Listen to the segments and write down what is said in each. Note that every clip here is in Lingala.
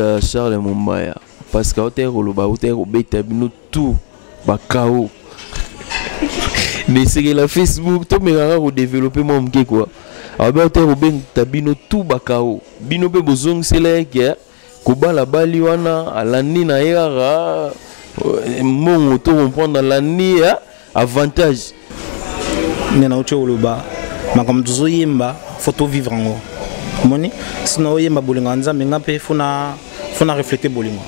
déjà Charles Mumbaya parce que hôtel Roloba hôtel Robeta bino tout bakao mais c'est que la Facebook to me rara ko développer moi mke quoi alors hôtel Robeta bino tout bakao bino be bozong c'est là que ko bala bali wana alani na yara mon auto comprendre l'année avantage nena uche Roloba makambo tuzoyemba photo vivre ngo moni sinon oyemba bolinga nzambe ngape funa refléter bolingo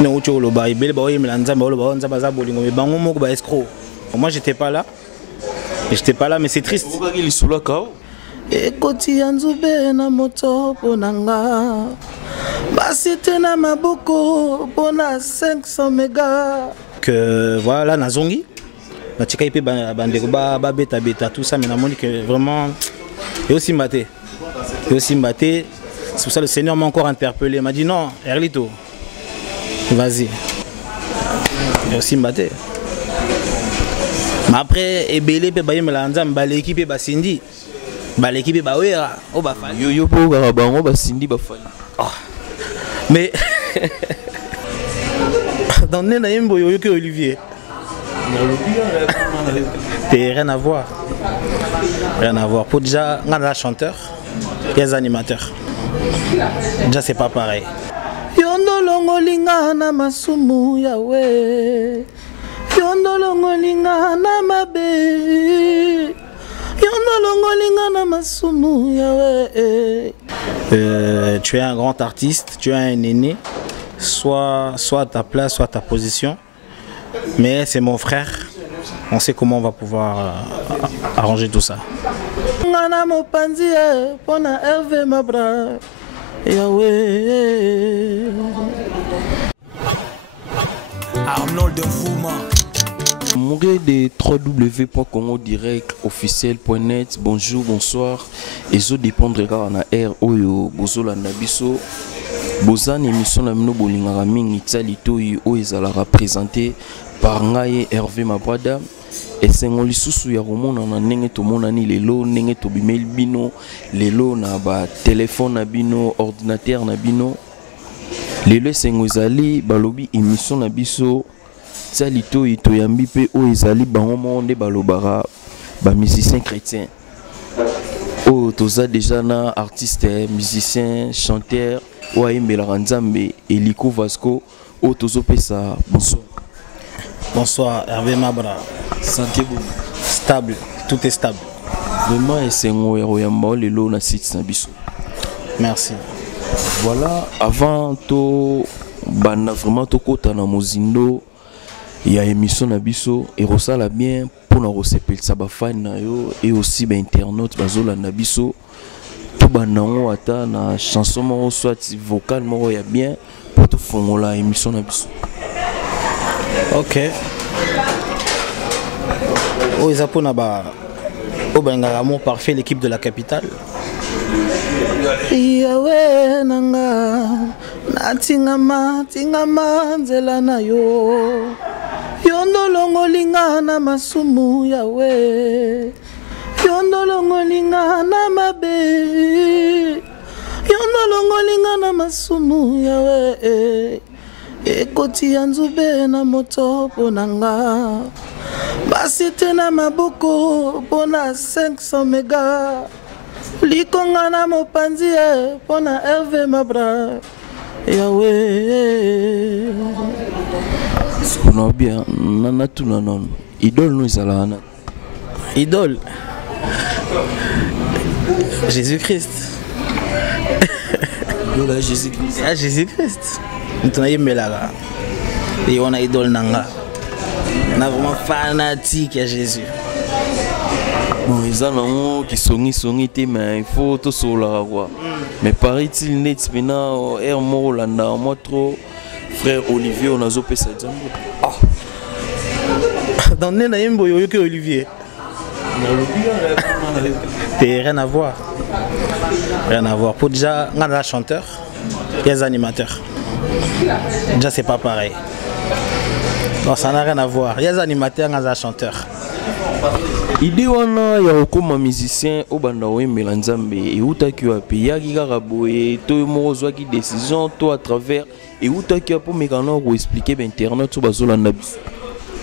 ne uche Roloba ibele ba oyemela nzambe Roloba nzambe za bolingo mais bango moko ba escroc moi j'étais pas là mais c'est triste ekoti ya nzube na moto ponanga basite na maboko pona 500 mégas que voilà nazongi na tika ipe bandeko ba beta tout ça mais na moni que vraiment et aussi mbaté c'est pour ça le Seigneur m'a encore interpellé, il m'a dit non Erlito vas-y et aussi mbaté mais après ebele pe baye melanza mbale équipe ba sindi ba l'équipe ba wera o ba fa yo po ga bango ba sindi ba fa mais dans nena yembo yo que Olivier rien à voir pour déjà ngana chanteur et les animateurs déjà c'est pas pareil yondo longo linga na masumu yawe yondo longo linga na mabe tu es un grand artiste, tu es un aîné, soit à ta place, soit à ta position. Mais c'est mon frère, on sait comment on va pouvoir arranger tout ça. Arnold Nfouma. Mourir de www.congodirect.officiel.net. Bonjour, bonsoir. Et zo dépendra na air oyo bozola na biso. Bozan émission na mino bolingara mingi tsalito o ezala représenté par Ngaye Hervé Mabwada. Et sengoli susu ya romona na ndenge to monani lelo ndenge to bimel bino lelo na ba téléphone na bino ordinateur na bino. Lelo sengozali balobi émission na biso. Salito ito yambi pe o ezali bango monde balobara ba musicien chrétien o toza déjà na artiste musicien chanteur o ayembela nzambe Eliko Vasco o tozo pesa bonsoir Hervé Mabra santé bon stable tout est stable vraiment esengo ero yamba lelo na site na biso merci voilà avant to bana vraiment to kota na mozindo. Il y a une émission na biso et rosala bien pour na rosepelisa ba fan na yo et aussi ba internautes bazola na biso tout banango ata na chanson mo soit vocal mo ya bien pour tout fongola émission na biso. OK. O ezapona ba o bangara amour parfait l'équipe de la capitale. Yawe nanga natingama nzela na yo. Yondo longo linga na masumu yawe yondo longo linga na mabe yondo longo linga na masumu yawe ekoti ya nzube na moto ponanga basite na maboko pona 500 mégas likonga na mopanzi pona Hervé Mabra yawe on a bien nana tout non idole nous alana idole Jésus-Christ idole Jésus-Christ Jésus-Christ nous yemelaga et on a idole nanga na vraiment fanatique à Jésus bon ils ont qui songi té mais il faut tout sola quoi mais paraît-il net maintenant er morolanda moi trop frère Olivier on a zo pesa jambo dans nena yembo yo que Olivier rien à voir pour déjà ngana chanteur et les animateurs déjà c'est pas pareil non ça n'a rien à voir il y a des animateurs ngana chanteur idée wana ya kokoma musicien obanda oyembela nzambe eutaki wapi yaki kaka boye to moko ozwaki décision to à travers eutaki po mekana koexplike bainternet to bazolanda biso?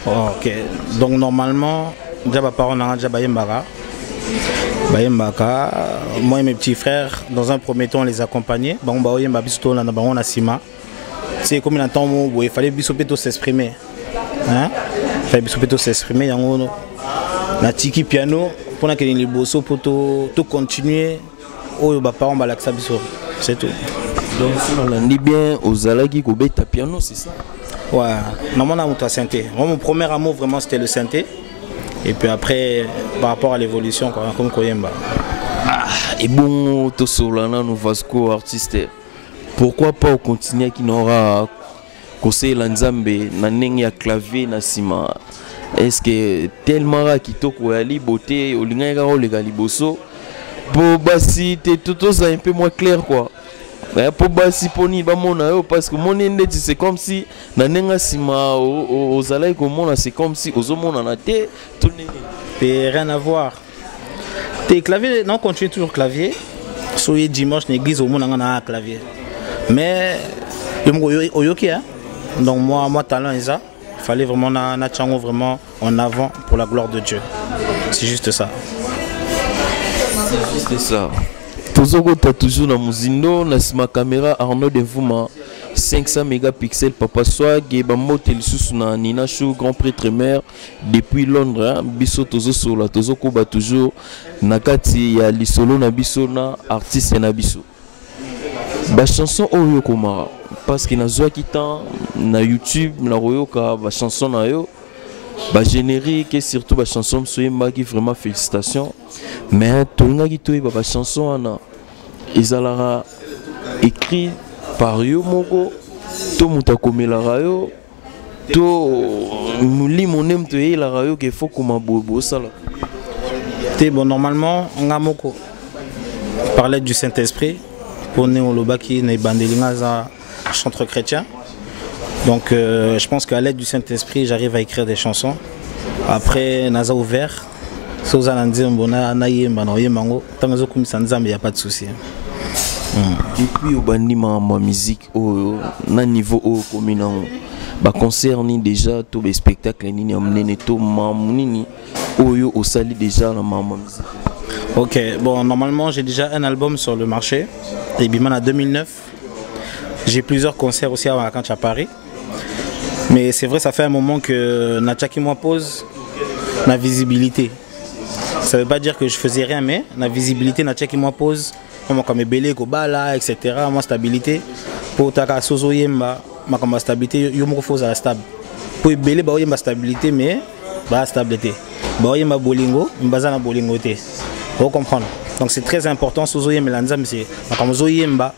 Ok, donc normalement déjà baparents nanga déjà bayembaka, moi et mes petits frères dans un premier temps on les accompagnait, bango baoyemba biso to na bango na sima. C'est comme un temps où il fallait biso peto s'exprimer, hein, il fallait biso peto s'exprimer yango na tiki piano pour que les bosso pour tout continuer oyo baparents balakisa biso, c'est tout. Donc on a dit bien aux alaki ko beta piano, c'est ça? Ouais, normalement on a synthé. Moi mon premier amour vraiment c'était le synthé. Et puis après par rapport à l'évolution quoi, comme koyemba. Ah, et bon to solana no Vasco artiste. Pourquoi pas continuer qui n'aura conseil la nzambe na ndenge ya clavier na sima? Est-ce que tellement ra kitoko ya liboté olinga ka o legali bosso pour basi te tout ça un peu moins clair quoi. Pour basi poni ba mona yo parce que mon ndeti c'est comme si na nenga sima aux alay comme mona c'est comme si aux mona na té tout n'est rien à voir. Tes claviers non continue toujours clavier. Soyez dimanche l'église au monde na clavier. Mais oyoki hein. Donc moi talent est ça. Il fallait vraiment na chango vraiment en avant pour la gloire de Dieu. C'est juste ça. C'est juste ça. Tozoko ta toujours na muzindo na sima caméra Arnaud Denvouma 500 mégapixels papa swag et bamote lisusu na Nina Show grand prêtre mère depuis Londres biso tozo sola tozoko ba toujours na kati ya lisolo na biso na artiste na biso ba chanson oyo komara parce que na zwa kitan na YouTube na royoka ba chanson na yo ba générique et surtout ba chanson soyemba qui vraiment félicitations mais tolinga ki toyeba ba chanson ana ezalara écrit par yo moko to muta komela yo to muli monem to yela yo que faut comme bobo sala té bon normalement nga moko parlait du Saint-Esprit pour néoloba qui n'est bandelinga za chanteur chrétien. Donc je pense qu'à l'aide du Saint-Esprit, j'arrive à écrire des chansons. Après, Naza ouvert. Si vous avez dit que vous avez mango, tant que vous avez il n'y a pas de souci. Depuis au ma musique, au niveau au commun, bah concerne déjà tous les spectacles ni amené tout mamuni au sali déjà la maman musique. Ok, bon normalement j'ai déjà un album sur le marché. Et bien en 2009, j'ai plusieurs concerts aussi à Vacances à Paris. Mais c'est vrai, ça fait un moment que Natchaki moi pose la visibilité. Ça ne veut pas dire que je faisais rien, mais la visibilité Natchaki moi pose comme Belé, Kobala, etc. Moi stabilité pour Taka Sozo Yemba, ma comme stabilité, yo me refuse à la stable. Pour Belé, bah Yemba stabilité, mais bah stabilité. Bah Yemba bolingo, mbazana bolingo té. Vous comprenez? Donc c'est très important. Sozo Yemba lanza, mais c'est comme Sozo Yemba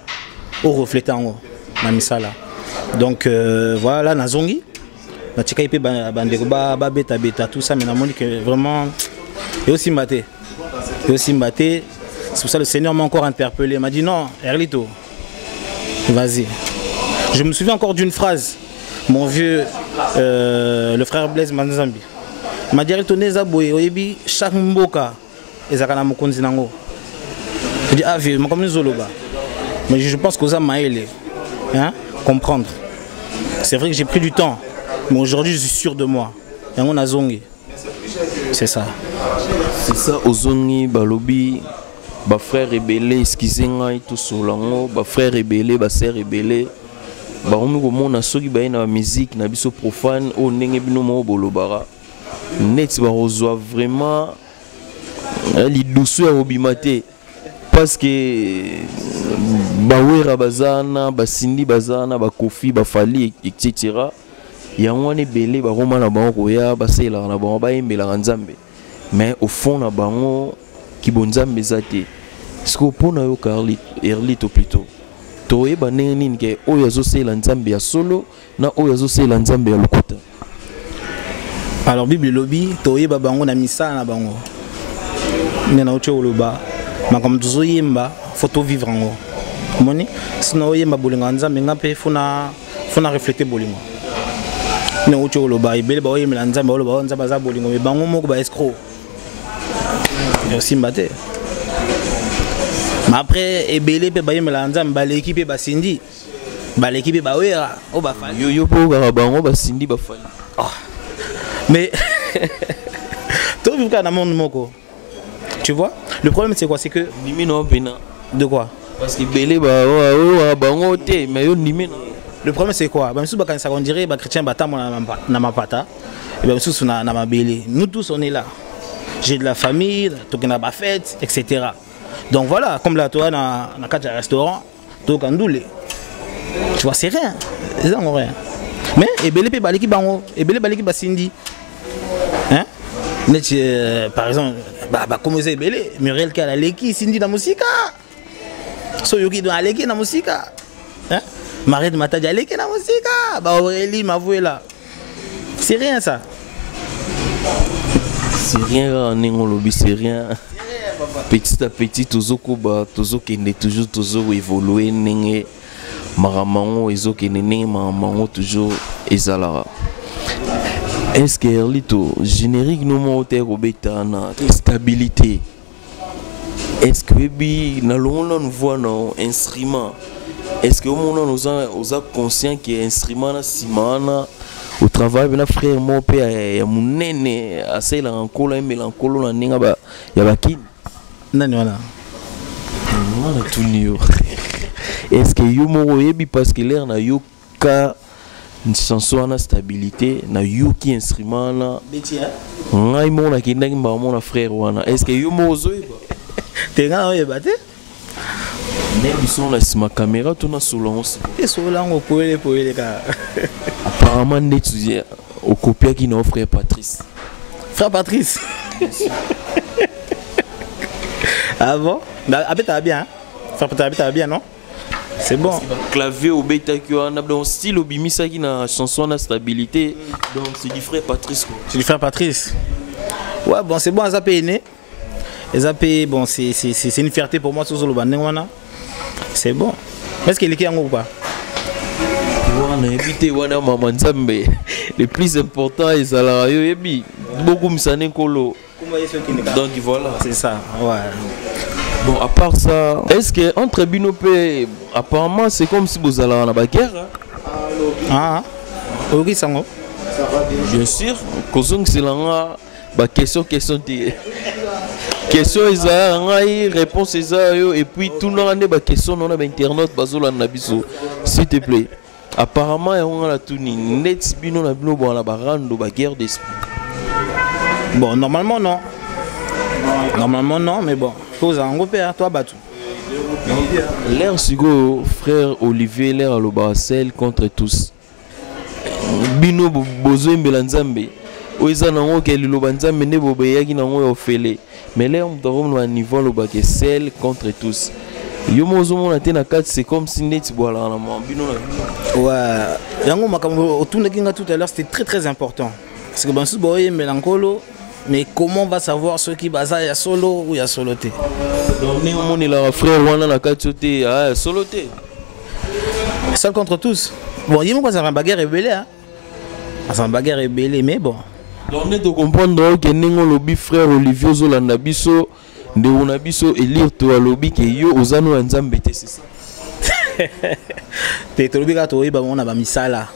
au refléter en haut, na misala. Donc voilà, Nazongi. Na tika ipe bandeko ba beta beta tout ça, mais na moni que vraiment et aussi mbaté. Et aussi mbaté. C'est pour ça que le Seigneur m'a encore interpellé. Il m'a dit non, Erlito, vas-y. Je me souviens encore d'une phrase. Mon vieux, le frère Blaise Manzambi. Il m'a dit Erlito neza boye oyebi chaque mboka ezakana mokonzi nango. Je dis ah vieux, comme zoloba. Mais je pense que ça m'a aidé, hein, comprendre. C'est vrai que j'ai pris du temps, mais aujourd'hui je suis sûr de moi. Et on a zongi. C'est ça. C'est ça, Ozongi, Balobi. Ba frère rebelle excusez-moi tout solango ba frère rebelle ba sœur rebelle ba omi ko mona soki ba na musique na biso profane o ndenge bino mo bolobara net ba rozwa vraiment li douce ya obimate parce que ba wera bazana ba sindi bazana ba kofi ba fali etc. ya ngone belé ba roma na ba roya ba sela na ba yembela nzambe mais au fond na bango qui bonzambe zate. Est-ce que pour nous Erlito plutôt toye baneni ke oyazo se la nzambe ya solo na oyazo se la nzambe ya lokuta. Alors Bible lobby toye babango na misa na bango nena ocho oloba ma comme tuzo yemba photo vivre ngo moni sino yemba bolinga nzambe ngape funa refléter bolingo ne ocho oloba ibele ba yemela nzambe oloba nzambe za bolingo me bango moko ba escroc aussi mbaté. Mais après ebele pe baye melanza mbale équipe ba Sindi. Ba l'équipe ba wera o ba fali. Yo po ga bango ba Sindi ba fali. Mais tout vivre dans le monde moko. Tu vois? Le problème c'est quoi? C'est que Nimi no pena. De quoi? Parce que belé ba bango te mais yo nimi. Le problème c'est quoi? Même si on dirait que les chrétiens battent na mapata, et même si na mabélé. Nous tous on est là. J'ai de la famille, tout na ba fête, etc. Donc voilà, comme là toi na quatre restaurant, tout kandoulé. Tu vois, c'est rien. C'est rien. Mais ebele pe baliki bango, ebele baliki ba Sindi. Hein? Par exemple, comme c'est ebele, Muriel qui a la leki Sindi na musika. So yoki do aleki na musika. Hein? Marie de Mata Dialé qui est dans la musique. Bah Aurélie m'a voué là. C'est rien ça. C'est rien, c'est rien. Petit à petit, toujours évoluer. Maramango, Maramango, toujours ezalara. Est-ce que Erlito, générique, nous monter bêta stabilité? Est-ce que nous voyons un instrument? Est-ce que nous sommes conscients que l'instrument au travail de frère mon père et mon nene assez la encore la mélancolo la ninga ba ya bakine nani wana tout nio. Est-ce que yo mo yebi parce que l'air na yo ka une chanson na stabilité na yo qui instrument na betia ngai mo na kinda ngba mo na frère wana. Est-ce que yo mo zo yeba tenga yeba te ils sont là sur ma caméra, tout na solonce. Et solango poele ka. Apparemment d'étudier au copier qui n'a frère Patrice. Frère Patrice. Ah bon? Bah t'as bien. Frère Patrice t'as bien non? C'est bon. Clavier au bêta qui a un style au bimisa qui n'a chanson na stabilité. Donc c'est du frère Patrice quoi. C'est du frère Patrice. Ouais bon c'est bon ça paye. Les AP bon c'est une fierté pour moi sur le bandengwana. C'est bon. Est-ce qu'il est qui en ou pas? Le plus important est ça. Beaucoup de kolo. Donc voilà. C'est ça. Ouais. Bon, à part ça, est-ce que entre Binopé, apparemment c'est comme si vous allez en la guerre? Ah. Oui, ça va. Bien sûr. Kozong c'est là. Question. Question réponse et puis tout le monde a question dans internet s'il te plaît. Apparemment on a tout net bino na bino bon la barando ba guerre d'esprit. Bon normalement non. Normalement non mais bon, cause en groupe toi batu. L'air Sigo frère Olivier l'air à l'Obarcel contre tous. Bino bozo mbelanzambe. Oiza nango ke lilobanzambe ne bobeya ki nango ofele. Mais là, on a un niveau le bac seul contre tous. C'est comme si net voilà ouais. Yango makambo autour kinga tout à l'heure c'était très important. Parce que bansu boye melancolo mais comment on va savoir ceux qui baza ya solo ou ya soloté? Donc ni on est là frère wana na katioté ah soloté. Seul contre tous. Bon, il y a quoi ça va bagarre rebelle hein. Ça bagarre rebelle mais bon. Donc on est de comprendre que ningo lobby frère Olivier Zolanda biso de on biso élire to lobby que yo ozano nzambe te c'est ça. Te lobby ka to yeba on a ba misala.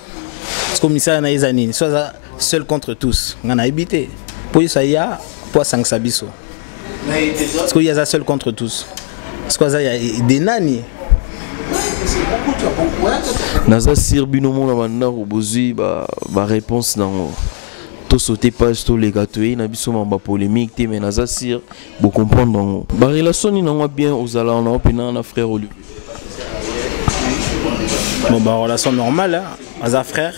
Parce que misala na ezanini soit seul contre tous. Ngana habité. Pour ça ya pour sangsa biso. Parce qu'il y a ça seul contre tous. Parce que ça y a des nani. Naza sir bino mona banda obozui ba réponse nango. To sauter page to les gâteaux na biso mamba polémique te mais naza sir bo comprendre nango. Ba relation ni nango bien aux ala on a opina na frère Olivier. Bon bah relation normale hein, Aza frère.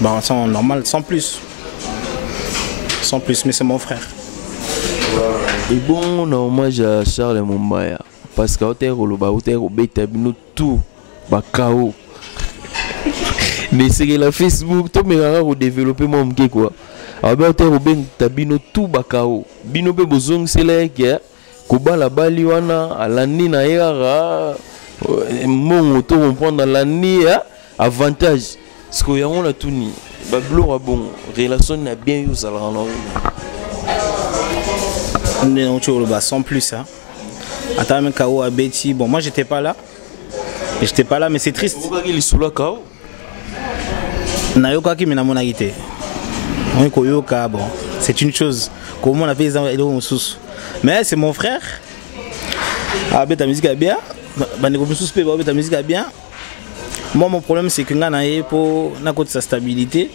Bah relation normale sans plus. Sans plus mais c'est mon frère. Et bon on a hommage à Charles Mumbaya parce que hôtel Oloba hôtel Obeta bino tout ba KO. Mais c'est que la Facebook to me rara au développer mon mke quoi. Aba hôtel Obeng tabino tout ba KO. Bino be bozong c'est là que ko bala bali wana alani na yara mon auto comprendre l'année avantage parce que on a tout ni ba blo bon relation na bien yo ça la Sans plus. Hein. Attends, KO à Betty. Bon, moi j'étais pas là. J'étais pas là, mais c'est triste. Nayoka qui m'a monagité. Bon, c'est une chose. Comment on a fait les enfants. Mais c'est mon frère. Ah, ta musique est bien. Ta musique est bien. Moi, mon problème, c'est que je pour sa stabilité.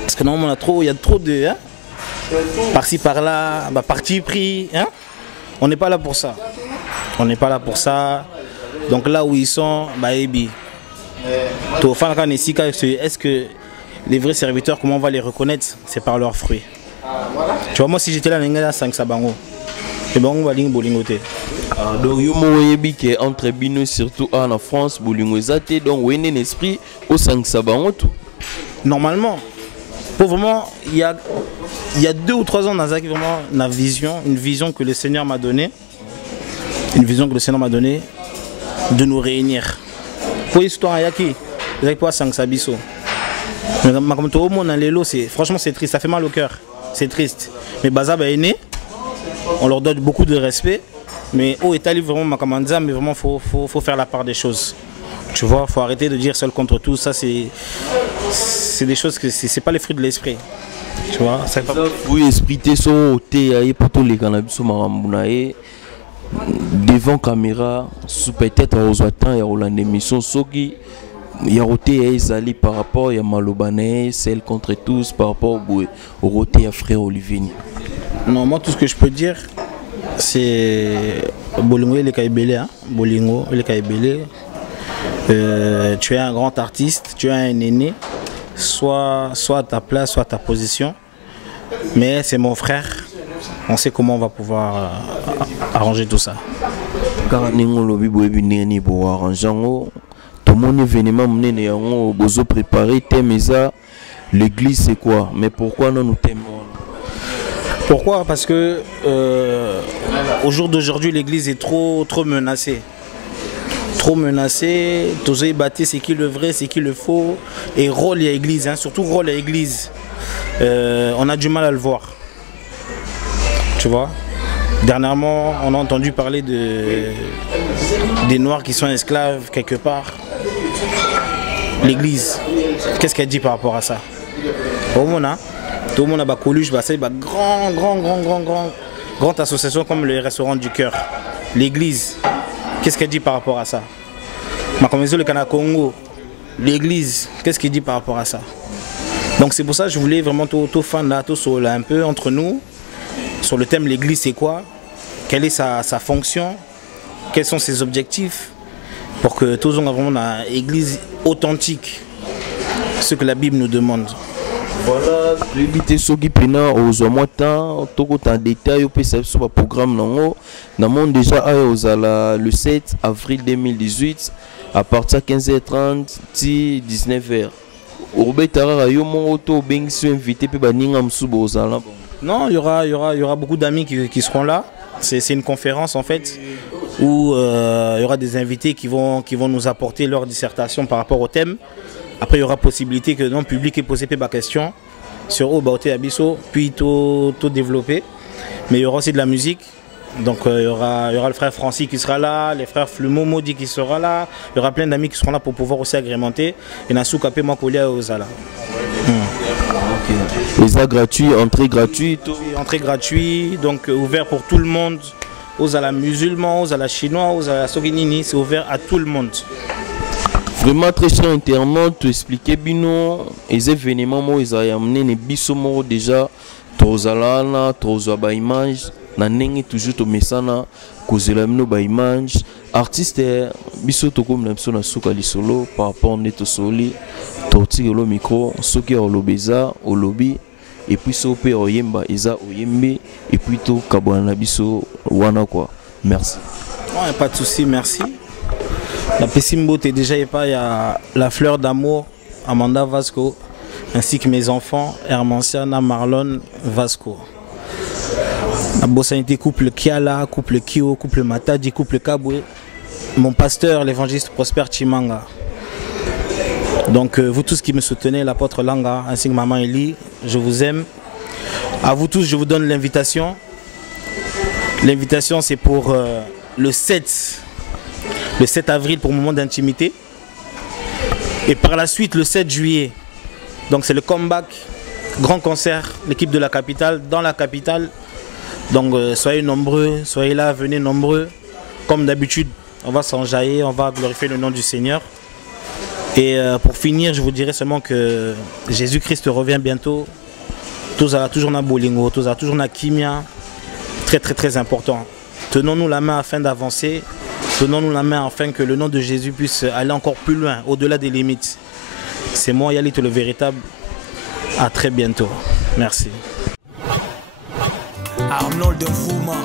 Parce que normalement, il y a trop de. Hein, par-ci, par-là, parti pris. Hein, on n'est pas là pour ça. On n'est pas là pour ça. Donc là où ils sont, est-ce que les vrais serviteurs, comment on va les reconnaître? C'est par leurs fruits. Tu vois, moi, si j'étais là, je suis 5 sabango. Et ben on va aller bolingoter. Donc yo mo yebi que entre bino surtout en France bolingozate donc on a un esprit au 5 sabango tout. Normalement, pour vraiment il y a 2 ou 3 ans dans vraiment une vision que le Seigneur m'a donnée. Une vision que le Seigneur m'a donnée de nous réunir. Pour histoire yaki, avec quoi 5 sabiso. Mais comme tout le monde dans les lots, franchement c'est triste, ça fait mal au cœur. C'est triste. Mais Bazaba est né. On leur donne beaucoup de respect, mais au Italie vraiment Makamanda, mais vraiment faut faire la part des choses. Tu vois, faut arrêter de dire seul contre tout. Ça c'est des choses que c'est pas les fruits de l'esprit. Tu vois, ça pas. Oui, esprit so te pour tous les cannabis marambunae devant caméra, sous peut-être aux attentes et aux émissions soki. Il y a roté Zali par rapport à Malobane, celle contre tous par rapport au roté à frère Olivier. Non, moi tout ce que je peux dire, c'est Bolingo et les Kaibélé. Hein? Bolingo et les Kaibélé. Tu es un grand artiste, tu es un aîné, soit à ta place, soit à ta position. Mais c'est mon frère, on sait comment on va pouvoir arranger tout ça. Tout mon événement mené en bozo préparé thème ça l'église c'est quoi mais pourquoi non nous t'aimons? Pourquoi? Parce que au jour d'aujourd'hui l'église est trop menacée. Trop menacée, tous battu c'est qui le vrai, c'est qui le faux et rôle à l'église, hein, surtout rôle à l'église. On a du mal à le voir. Tu vois? Dernièrement, on a entendu parler des Noirs qui sont esclaves quelque part. L'église, qu'est-ce qu'elle dit par rapport à ça? Tout le monde a connu, grande association comme les restaurants du cœur. L'église, qu'est-ce qu'elle dit par rapport à ça? Ma commission le Canada Congo, l'église, qu'est-ce qu'il dit par rapport à ça? Donc c'est pour ça que je voulais vraiment tout fan là, tout sur là, un peu entre nous, sur le thème l'église c'est quoi? Quelle est sa fonction? Quels sont ses objectifs? Pour que tous on a vraiment une église authentique, ce que la Bible nous demande. Voilà, l'éviter ceux qui prennent aux mois tout en détail au PCF sur le programme non nous avons déjà le 7 avril 2018 à partir de 15h30 19h. Non, il y aura beaucoup d'amis qui seront là. C'est une conférence en fait où il y aura des invités qui vont nous apporter leur dissertation par rapport au thème. Après il y aura possibilité que le public ait posé des questions sur Obaoté Abisso, puis tout développer. Mais il y aura aussi de la musique. Donc il y aura le frère Francis qui sera là, les frères Flumo Modi qui sera là, il y aura plein d'amis qui seront là pour pouvoir aussi agrémenter. Et Nassou Kapé Makolia aux Ala. Les gratuits, entrée gratuite. Entrée gratuite, donc ouvert pour tout le monde. Aux Ala musulmans, aux Ala chinois, aux Ala Soginini, c'est ouvert à tout le monde. Vraiment très cher internaute, tu expliquais bien les événements où ils ont amené les bisomos déjà, Trozalana, Trozaba image, Naneng toujours au Messana, Kozelamino ba image, artiste bisoto comme l'impression na souka lisolo par rapport neto soli, torti le micro, soki au lobeza, au lobby, et puis sope au yemba, eza au yembe, et puis tout kabwana biso wana quoi. Merci. Ouais, pas de souci, merci. La Pessimbo t'es déjà pas, il y a la fleur d'amour, Amanda Vasco, ainsi que mes enfants, Hermanciana, Marlon Vasco. La Bossanité, couple Kiala, couple Kio, couple Matadi, couple Kabwe. Mon pasteur, l'évangéliste Prosper Chimanga. Donc vous tous qui me soutenez, l'apôtre Langa, ainsi que maman Eli, je vous aime. À vous tous, je vous donne l'invitation L'invitation, c'est pour le 7 avril pour moment d'intimité. Et par la suite, le 7 juillet, donc c'est le comeback, grand concert, l'équipe de la capitale, dans la capitale. Donc soyez nombreux, soyez là, venez nombreux. Comme d'habitude, on va s'enjailler, on va glorifier le nom du Seigneur. Et pour finir, je vous dirais seulement que Jésus-Christ revient bientôt. Tous à toujours na bolingo, tous à toujours na kimia. Très très très important. Tenons-nous la main afin d'avancer. Tenons-nous la main afin que le nom de Jésus puisse aller encore plus loin, au-delà des limites. C'est moi, Yalit, le véritable. À très bientôt. Merci. Arnold Nfouma.